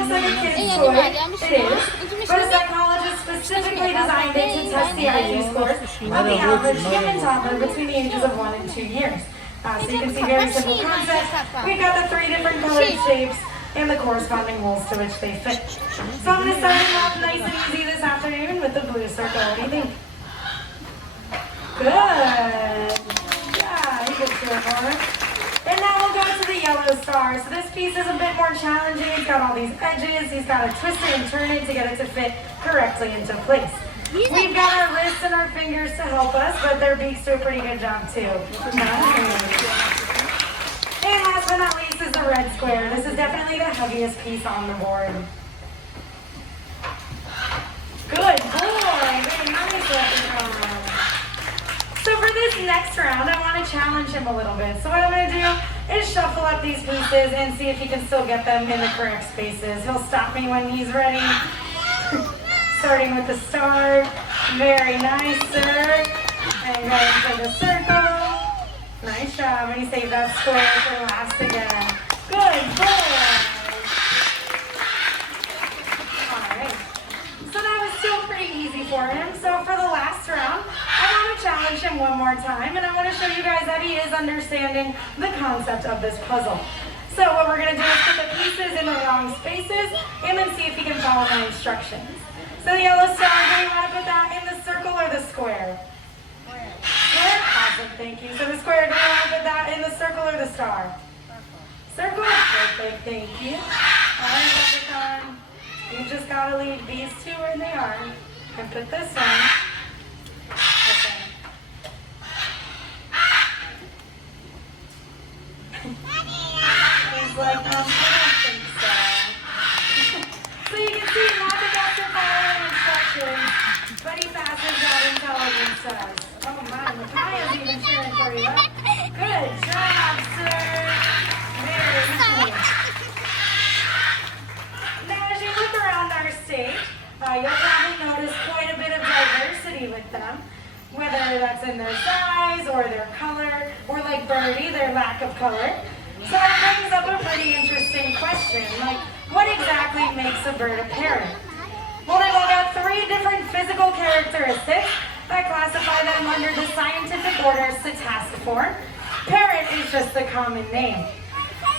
looks like a kid's toy. It is. But a psychologist specifically designed it to test the IQ scores of the average human toddler between the ages of 1 and 2 years. So you can see very simple concept. We've got the 3 different colored shapes and the corresponding holes to which they fit. So I'm going to start it off nice and easy this afternoon with the blue circle. What do you think? Good. Yeah, you can see it more. And now we'll go to the yellow star. So this piece is a bit more challenging. It's got all these edges. He's got to twist it and turn it to get it to fit correctly into place. We've got our wrists and our fingers to help us, but their beaks do a pretty good job too. And last but not least is the red square. This is definitely the heaviest piece on the board. Good boy. Very nice. So for this next round, I want to challenge him a little bit. So what I'm going to do is shuffle up these pieces and see if he can still get them in the correct spaces. He'll stop me when he's ready. Starting with the star. Very nice, sir. And going for the circle. Nice job. And you save that square for last again. Good boy. So that was still pretty easy for him. So for the last round, I want to challenge him one more time, and I want to show you guys that he is understanding the concept of this puzzle. So what we're going to do is put the pieces in the wrong spaces, and then see if he can follow my instructions. So the yellow star, do you want to put that in the circle or the square? Square? Awesome, thank you. So the square, do you want to put that in the circle or the star? Circle? Perfect, thank you. All right, Leprechaun. You just gotta leave these two where they are and put this one. Okay. He's like, I don't think so. So you can see not the best of following instructions, but he passes that intelligence test. Oh my, Micaiah's even cheering for you. Good job, sir. Very nice. Around our stage, you'll probably notice quite a bit of diversity with them, whether that's in their size or their color, or like Birdie, their lack of color. So that brings up a pretty interesting question, like what exactly makes a bird a parrot? Well, they've all got 3 different physical characteristics that classify them under the scientific order Cetastiform. Parrot is just the common name.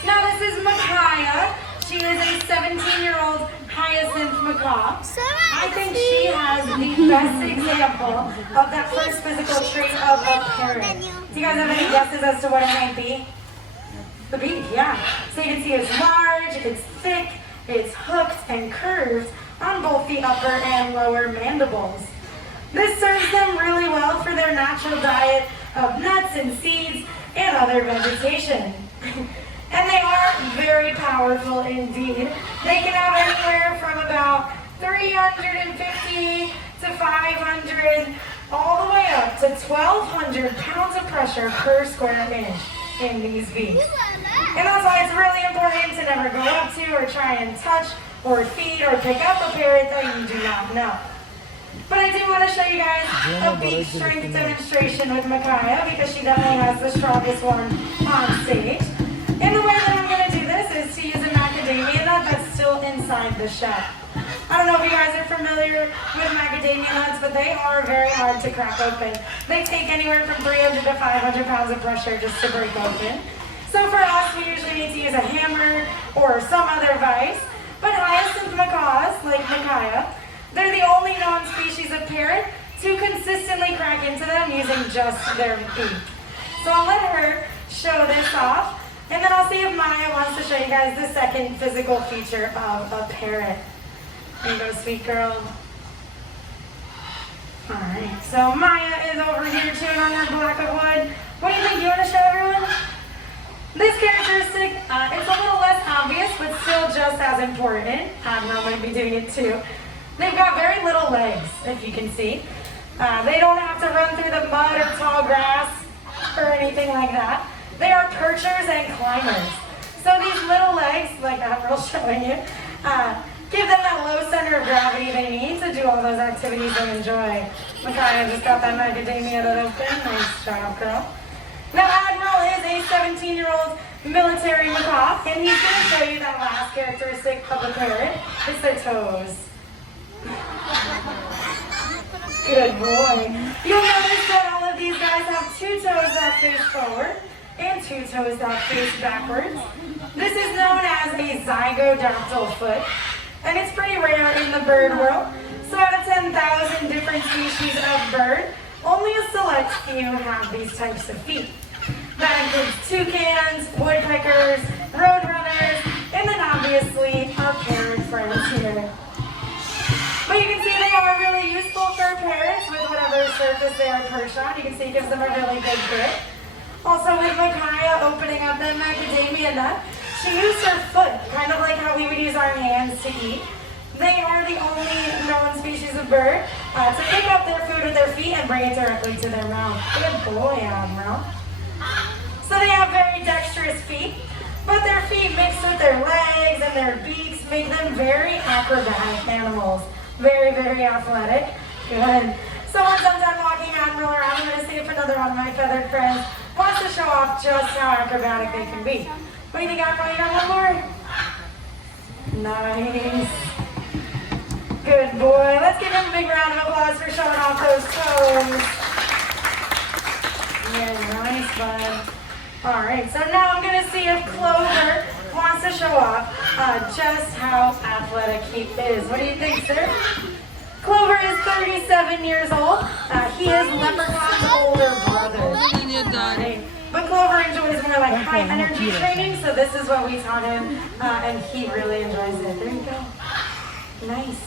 Now this is Micaiah. She is a 17-year-old hyacinth macaw. I think she has the best example of that first physical trait of a parrot. Do you guys have any guesses as to what it might be? The beak, yeah. So you can see it's large, it's thick, it's hooked and curved on both the upper and lower mandibles. This serves them really well for their natural diet of nuts and seeds and other vegetation. And they are very powerful indeed. They can have anywhere from about 350 to 500, all the way up to 1,200 pounds of pressure per square inch in these beaks. And that's why it's really important to never go up to or try and touch or feed or pick up a parrot that you do not know. But I do want to show you guys a beak strength demonstration with Micaiah because she definitely has the strongest one on stage. And the way that I'm going to do this is to use a macadamia nut that's still inside the shell. I don't know if you guys are familiar with macadamia nuts, but they are very hard to crack open. They take anywhere from 300 to 500 pounds of pressure just to break open. So for us, we usually need to use a hammer or some other vise. But hyacinth macaws, like Micaiah, they're the only known species of parrot to consistently crack into them using just their beak. So I'll let her show this off. And then I'll see if Maya wants to show you guys the second physical feature of a parrot. There you go, sweet girl. Alright, so Maya is over here chewing on her block of wood. What do you think? You want to show everyone? This characteristic, it's a little less obvious, but still just as important. Admiral might be doing it too. They've got very little legs, if you can see. They don't have to run through the mud or tall grass or anything like that. They are perchers and climbers. So these little legs, like Admiral's showing you, give them that low center of gravity they need to do all those activities they enjoy. Micaiah just got that macadamia nut open. Nice job, girl. Now Admiral is a 17-year-old military macaw, and he's going to show you that last characteristic of a parrot. It's their toes. Good boy. You'll notice that all of these guys have 2 toes that face forward and 2 toes that face backwards. This is known as a zygodactyl foot, and it's pretty rare in the bird world. So out of 10,000 different species of bird, only a select few have these types of feet. That includes toucans, woodpeckers, roadrunners, and then obviously our parrot friends here. But you can see they are really useful for parrots with whatever surface they are perched on. You can see it gives them a really big grip. Also with Micaiah opening up that macadamia nut, she used her foot, kind of like how we would use our hands to eat. They are the only known species of bird to pick up their food with their feet and bring it directly to their mouth. Good boy, Admiral. So they have very dexterous feet, but their feet mixed with their legs and their beaks make them very acrobatic animals. Very, very athletic. Good. So once I'm done walking Admiral around, I'm going to see if another one of my feathered friends wants to show off just how acrobatic they can be. What do you think, Admiral? You got one more? Nice. Good boy. Let's give him a big round of applause for showing off those toes. Yeah, nice, bud. All right, so now I'm going to see if Clover wants to show off just how athletic he is. What do you think, sir? Clover is 37 years old. He is Leprechaun's older brother. Right. But Clover enjoys more like high energy training, so this is what we taught him, and he really enjoys it. There you go. Nice.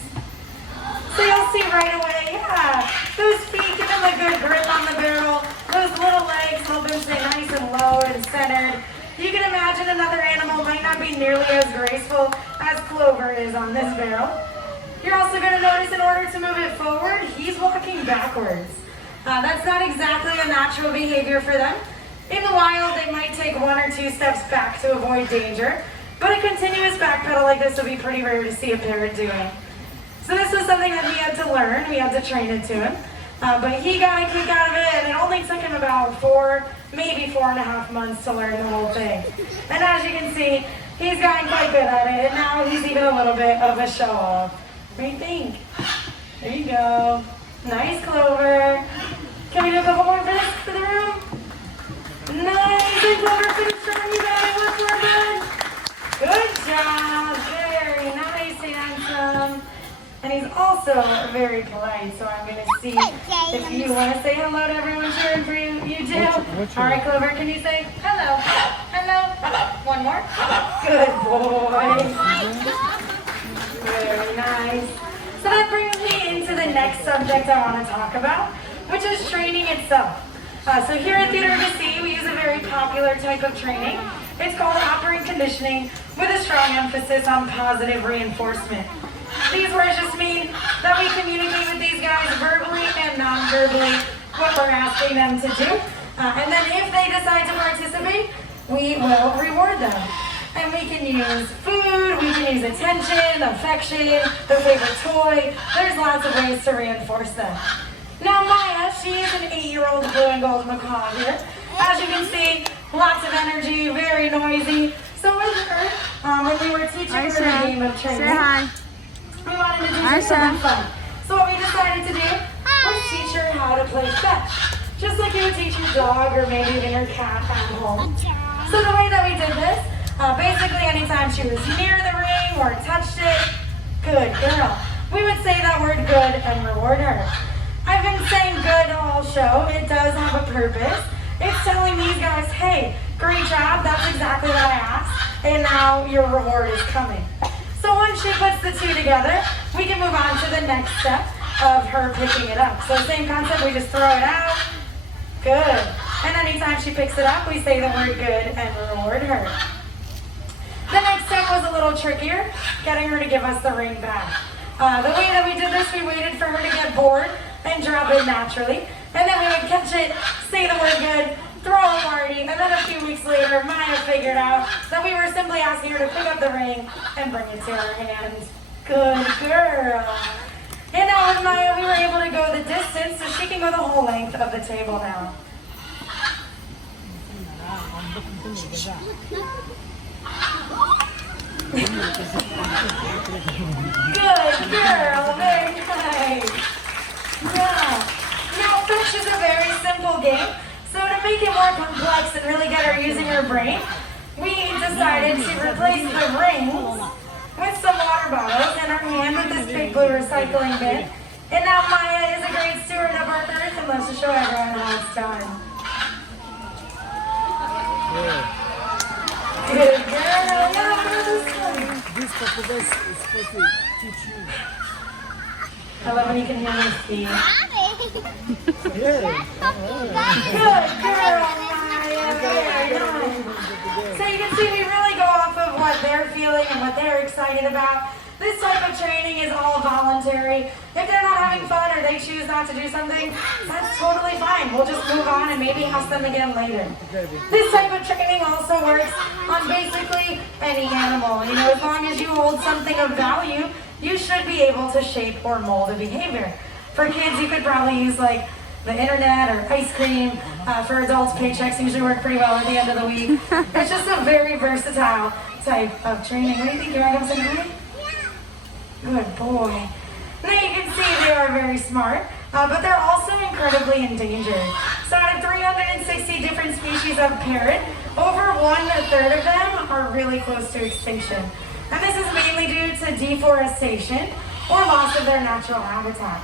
So you'll see right away, yeah, those feet give him a good grip on the barrel. Those little legs help him stay nice and low and centered. You can imagine another animal might not be nearly as graceful as Clover is on this barrel. You're also going to notice in order to move it forward, he's walking backwards. That's not exactly a natural behavior for them. In the wild, they might take 1 or 2 steps back to avoid danger, but a continuous back pedal like this would be pretty rare to see a parrot doing. So this was something that we had to learn. We had to train it to him. But he got a kick out of it, and it only took him about 4, maybe 4.5 months to learn the whole thing. And as you can see, he's gotten quite good at it, and now he's even a little bit of a show-off. What do you think? There you go. Nice, Clover. Can we do a couple more for this for the room? Nice, and Clover finished strong. You got it. What's more good? Good job. Very nice, handsome. And he's also very polite, so I'm going to see if you want to say hello to everyone cheering for you. You do? All right, Clover, can you say hello? Hello? One more? Good boy. Very nice. So that brings me into the next subject I want to talk about, which is training itself. So here at Theater of the Sea, we use a very popular type of training. It's called operant conditioning with a strong emphasis on positive reinforcement. These words just mean that we communicate with these guys verbally and non-verbally what we're asking them to do. And then if they decide to participate, we will reward them. And we can use food, we can use attention, affection, their favorite toy. There's lots of ways to reinforce them. Now Maya, she is an 8-year-old blue and gold macaw here. As you can see, lots of energy, very noisy. So with her, when we were teaching her a game of training, we wanted to do something fun. So what we decided to do was teach her how to play fetch. Just like you would teach your dog or maybe even your cat at home. So the way that we did this, basically anytime she was near the ring or touched it, good girl, we would say that word good and reward her. I've been saying good all show. It does have a purpose. It's telling these guys, hey, great job, that's exactly what I asked, and now your reward is coming. So once she puts the 2 together, we can move on to the next step of her picking it up. So same concept, we just throw it out. Good. And anytime she picks it up, we say the word good and reward her. The next step was a little trickier, getting her to give us the ring back. The way that we did this, we waited for her to get bored and drop it naturally. And then we would catch it, say the word good, throw a party, and then a few weeks later, Maya figured out that we were simply asking her to pick up the ring and bring it to her hands. Good girl. And now with Maya, we were able to go the distance, so she can go the whole length of the table now. Good girl, very nice. Yeah. Now, fetch is a very simple game, so to make it more complex and really get her using her brain, we decided to replace the rings with some water bottles and her hand with this big blue recycling bin. And now Maya is a great steward of our earth and loves to show everyone how it's done. Good girl, yes. This papagas is supposed to teach you. I love when you can hear me speak. Yeah. Good girl, Maya. Very nice. So you can see we really go off of what they're feeling and what they're excited about. This type of training is all voluntary. If they're not having fun or they choose not to do something, that's totally fine. We'll just move on and maybe ask them again later. This type of training also works on basically any animal. You know, as long as you hold something of value, you should be able to shape or mold a behavior. For kids, you could probably use like the internet or ice cream. For adults, paychecks usually work pretty well at the end of the week. It's just a very versatile type of training. What do you think? You want to say something? Good boy. Now you can see they are very smart, but they're also incredibly endangered. So out of 360 different species of parrot, over 1/3 of them are really close to extinction. And this is mainly due to deforestation or loss of their natural habitat.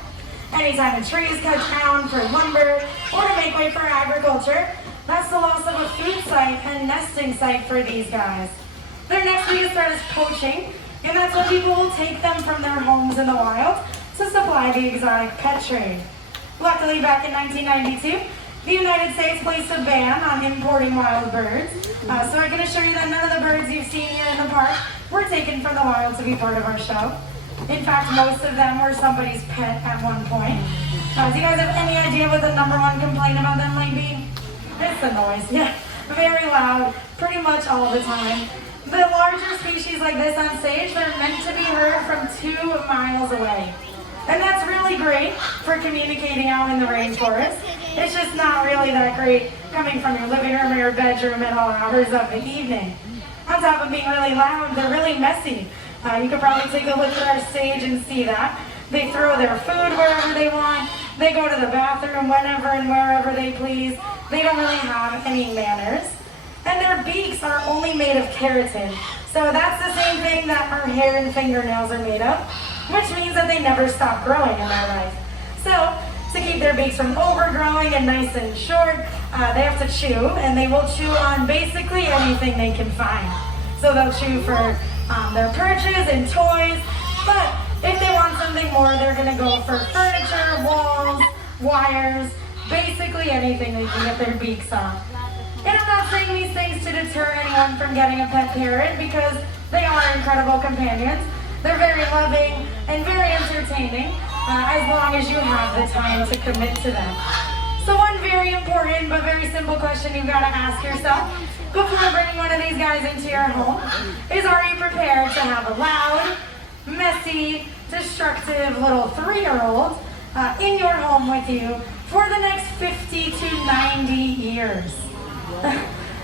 Anytime a tree is cut down for lumber or to make way for agriculture, that's the loss of a food site and nesting site for these guys. Their next biggest threat is poaching, and that's when people will take them from their homes in the wild to supply the exotic pet trade. Luckily, back in 1992, the United States placed a ban on importing wild birds. So I can assure you that none of the birds you've seen here in the park were taken from the wild to be part of our show. In fact, most of them were somebody's pet at one point. Do you guys have any idea what the #1 complaint about them might be? It's the noise. Yeah, very loud, pretty much all the time. The larger species like this on stage, they're meant to be heard from 2 miles away. And that's really great for communicating out in the rainforest. It's just not really that great coming from your living room or your bedroom at all hours of the evening. On top of being really loud, they're really messy. You could probably take a look at our stage and see that. They throw their food wherever they want. They go to the bathroom whenever and wherever they please. They don't really have any manners. And their beaks are only made of keratin. So that's the same thing that our hair and fingernails are made of, which means that they never stop growing in their life. So to keep their beaks from overgrowing and nice and short, they have to chew, and they will chew on basically anything they can find. So they'll chew for their perches and toys, but if they want something more, they're gonna go for furniture, walls, wires, basically anything they can get their beaks on. And I'm not saying these things to deter anyone from getting a pet parrot, because they are incredible companions. They're very loving and very entertaining, as long as you have the time to commit to them. So one very important but very simple question you've got to ask yourself before bringing one of these guys into your home is, are you prepared to have a loud, messy, destructive little 3-year-old in your home with you for the next 50 to 90 years?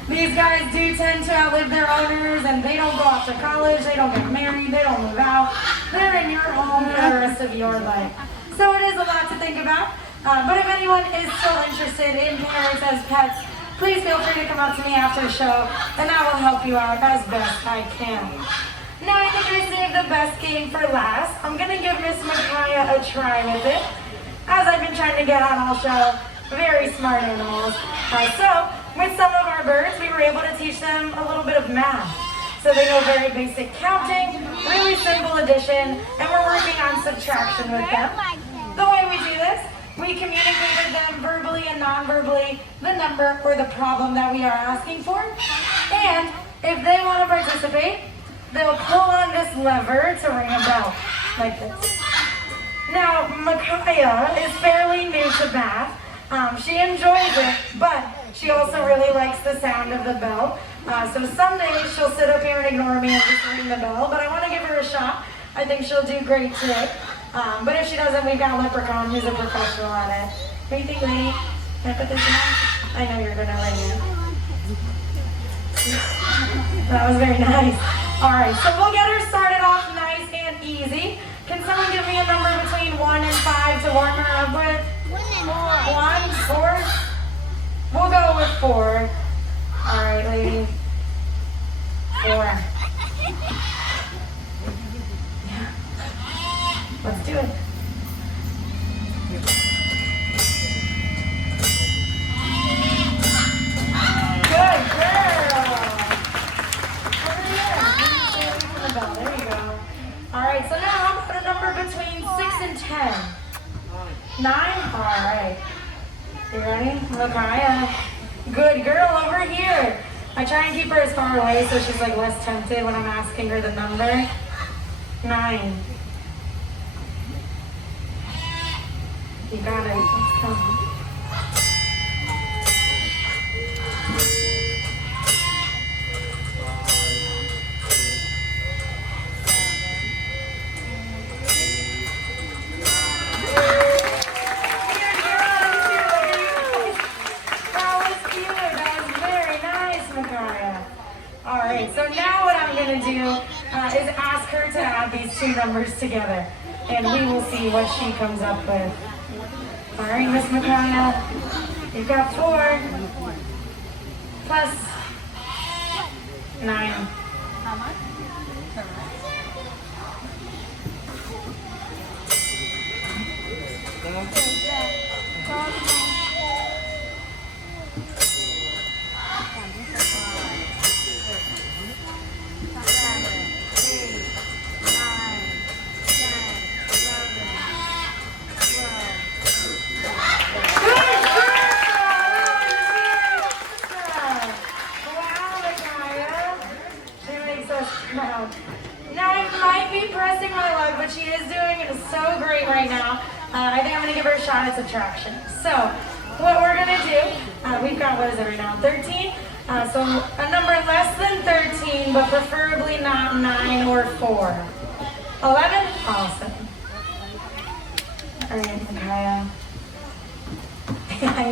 These guys do tend to outlive their owners, and they don't go off to college, they don't get married, they don't move out. They're in your home for the rest of your life. So it is a lot to think about. But if anyone is still interested in parrots as pets, please feel free to come up to me after the show, and I will help you out as best I can. Now I think I saved the best game for last. I'm going to give Miss Micaiah a try with it. As I've been trying to get on all show, very smart animals. So with some of our birds, we were able to teach them a little bit of math. So they know very basic counting, really simple addition, and we're working on subtraction with them. The way we do this, we communicate with them verbally and non-verbally the number or the problem that we are asking for. And if they want to participate, they'll pull on this lever to ring a bell, like this. Now, Micaiah is fairly new to math. She enjoys it, but she also really likes the sound of the bell. So some days she'll sit up here and ignore me and just ring the bell, but I want to give her a shot. I think she'll do great today. But if she doesn't, we've got Leprechaun, who's a professional at it. What do you think, lady? Can I put this in? I know you're going to ring it. That was very nice. All right, so we'll get her started off nice and easy. Can someone give me a number between 1 and 5 to warm her up with? 1, 4? We'll go with 4. All right, lady. 4. Yeah. Let's do it. Good girl. Over here. There you go. All right, so now I'm going to put a number between 6 and 10. 9? All right. You ready? Micaiah. Good girl over here. I try and keep her as far away so she's like less tempted when I'm asking her the number. 9. You got it. Let's go. All right, so now what I'm going to do is ask her to add these two numbers together, and we will see what she comes up with. All right, Miss Micaiah, you've got 4 plus 9. How much? Now I might be pressing my luck, but she is doing so great right now. I think I'm going to give her a shot at subtraction. So what we're going to do, we've got, what is it right now, 13? So a number less than 13, but preferably not 9 or 4. 11? Awesome. All right, Micaiah.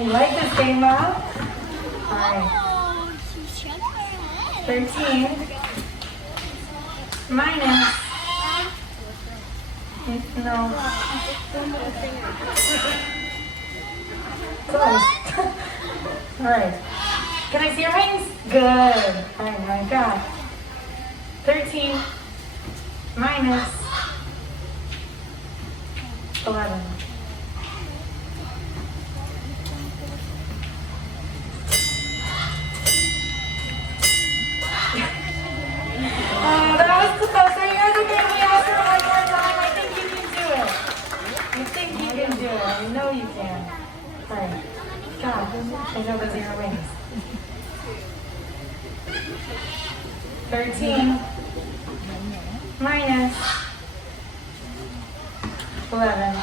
You like this game, huh? All right. 13 minus, no, close. All right, can I see your hands? Good. Oh my God. 13 minus 11. I know you can. All right. God, I know those are your wings. 13 minus 11.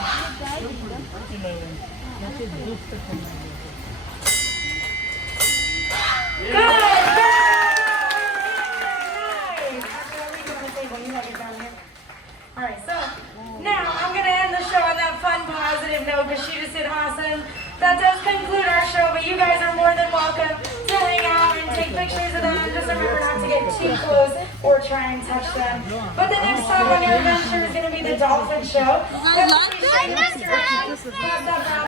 Good! All right, so now I'm going to end the show on that fun, positive note because she just did awesome. That does conclude our show, but you guys are more than welcome to hang out and take pictures of them. Just remember not to get too close or try and touch them. But the next stop on your adventure is going to be the dolphin show.